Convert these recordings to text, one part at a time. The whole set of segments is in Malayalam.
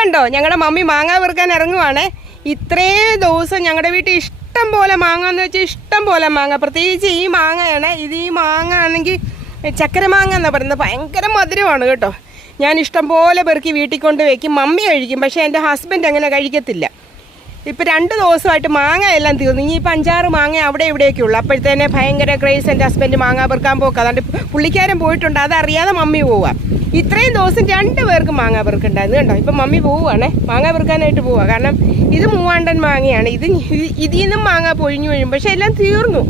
കണ്ടോ? ഞങ്ങളുടെ മമ്മി മാങ്ങ പെറുക്കാൻ ഇറങ്ങുവാണേ. ഇത്രയും ദിവസം ഞങ്ങളുടെ വീട്ടിൽ ഇഷ്ടം പോലെ മാങ്ങ എന്ന് വെച്ചാൽ ഇഷ്ടം പോലെ മാങ്ങ. പ്രത്യേകിച്ച് ഈ മാങ്ങയാണ്. ഇത് ഈ മാങ്ങ ആണെങ്കിൽ ചക്കര മാങ്ങ എന്നാണ് പറയുന്നത്. ഭയങ്കര മധുരമാണ് കേട്ടോ. ഞാൻ ഇഷ്ടം പോലെ പെറുക്കി വീട്ടിൽ കൊണ്ട് വയ്ക്കും മമ്മി കഴിക്കും. പക്ഷേ എന്റെ ഹസ്ബൻഡ് അങ്ങനെ കഴിക്കത്തില്ല. ഇപ്പം രണ്ട് ദിവസമായിട്ട് മാങ്ങ എല്ലാം തീർന്നു. ഇനി ഇപ്പം അഞ്ചാറ് മാങ്ങ അവിടെ ഇവിടെയൊക്കെ ഉള്ളു. അപ്പോഴത്തേനെ ഭയങ്കര ക്രേസ് എന്റെ ഹസ്ബൻഡ് മാങ്ങ പെറുക്കാൻ പോക്ക്. അതുകൊണ്ട് പുള്ളിക്കാരൻ പോയിട്ടുണ്ട്. അതറിയാതെ മമ്മി പോവുക ഇത്രയും ദിവസം രണ്ട് പേർക്ക് മാങ്ങ പെറുക്കുണ്ടായിരുന്നു കണ്ടോ? ഇപ്പം മമ്മി പോവുകയാണേ മാങ്ങ പെറുക്കാനായിട്ട് പോവുക കാരണം ഇത് മൂവാണ്ടൻ മാങ്ങയാണ്. ഇത് ഇതിൽ നിന്നും മാങ്ങ പൊഴിഞ്ഞു വീഴും. പക്ഷെ എല്ലാം തീർന്നു.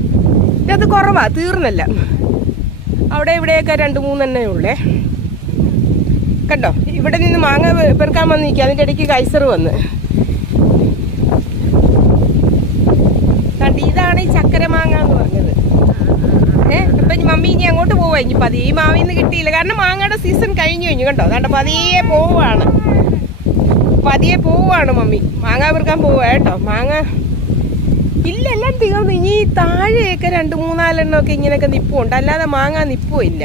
ഇതത് കുറവാ. തീർന്നല്ല. അവിടെ ഇവിടെയൊക്കെ രണ്ട് മൂന്നെണ്ണേ ഉള്ളേ. കണ്ടോ? ഇവിടെ നിന്ന് മാങ്ങ പെറുക്കാൻ വന്നിരിക്കുക അതിന്റെ ഇടയ്ക്ക് കൈസർ വന്ന് കണ്ട് ഇതാണ് ഈ ചക്കര മാങ്ങ എന്ന് പറഞ്ഞത് ഏഹ് ഇപ്പൊ ഇനി മമ്മി ഇനി അങ്ങോട്ട് പോവാ. ഇനി പതിയെ മാവിൽ നിന്ന് കിട്ടിയില്ല. കാരണം മാങ്ങയുടെ സീസൺ കഴിഞ്ഞു കഴിഞ്ഞു കേട്ടോ. അതാണ്ട് പതിയെ പോവാണ്. പതിയെ പോവാണ് മമ്മി. മാങ്ങ പെറുക്കാൻ പോവാ കേട്ടോ. മാങ്ങ ഇല്ല എല്ലാം തീർന്നു. ഇനി താഴെയൊക്കെ രണ്ട് മൂന്നാലെണ്ണം ഒക്കെ ഇങ്ങനെയൊക്കെ നിപ്പുണ്ട്. അല്ലാതെ മാങ്ങ നിപ്പോ ഇല്ല.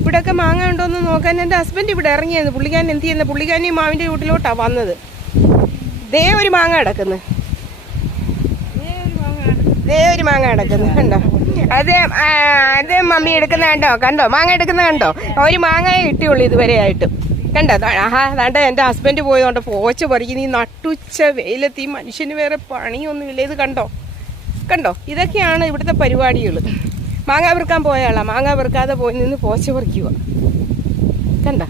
ഇവിടെയൊക്കെ മാങ്ങ ഉണ്ടോന്ന് നോക്കാൻ എന്റെ ഹസ്ബൻഡ് ഇവിടെ ഇറങ്ങിയായിരുന്നു. പുള്ളിക്കാരൻ എന്ത് ചെയ്യുന്നത് പുള്ളിക്കാരൻ ഈ മാവിന്റെ വീട്ടിലോട്ടാണ് വന്നത്. ദേ ഒരു മാങ്ങ കിടക്കുന്നു. ദേ ഒരു മാങ്ങ കിടക്കുന്നു കണ്ടോ? അത് അത് മമ്മി എടുക്കുന്ന കണ്ടോ? കണ്ടോ? മാങ്ങ എടുക്കുന്ന കണ്ടോ? ഒരു മാങ്ങയെ കിട്ടിയുള്ളൂ ഇതുവരെ ആയിട്ട് കണ്ടോ ആഹാ അതാണ്ട് എന്റെ ഹസ്ബൻഡ് പോയതുകൊണ്ട് പോച്ച പറിക്കുന്നു ഈ നട്ടുച്ച വെയിലത്ത് ഈ മനുഷ്യന് വേറെ പണിയൊന്നുമില്ല. ഇത് കണ്ടോ? കണ്ടോ? ഇതൊക്കെയാണ് ഇവിടുത്തെ പരിപാടികൾ മാങ്ങ പെറുക്കാൻ പോയാളാ മാങ്ങ പെറുക്കാതെ പോയി നിന്ന് പോച്ച പറിക്കുക. കണ്ടോ?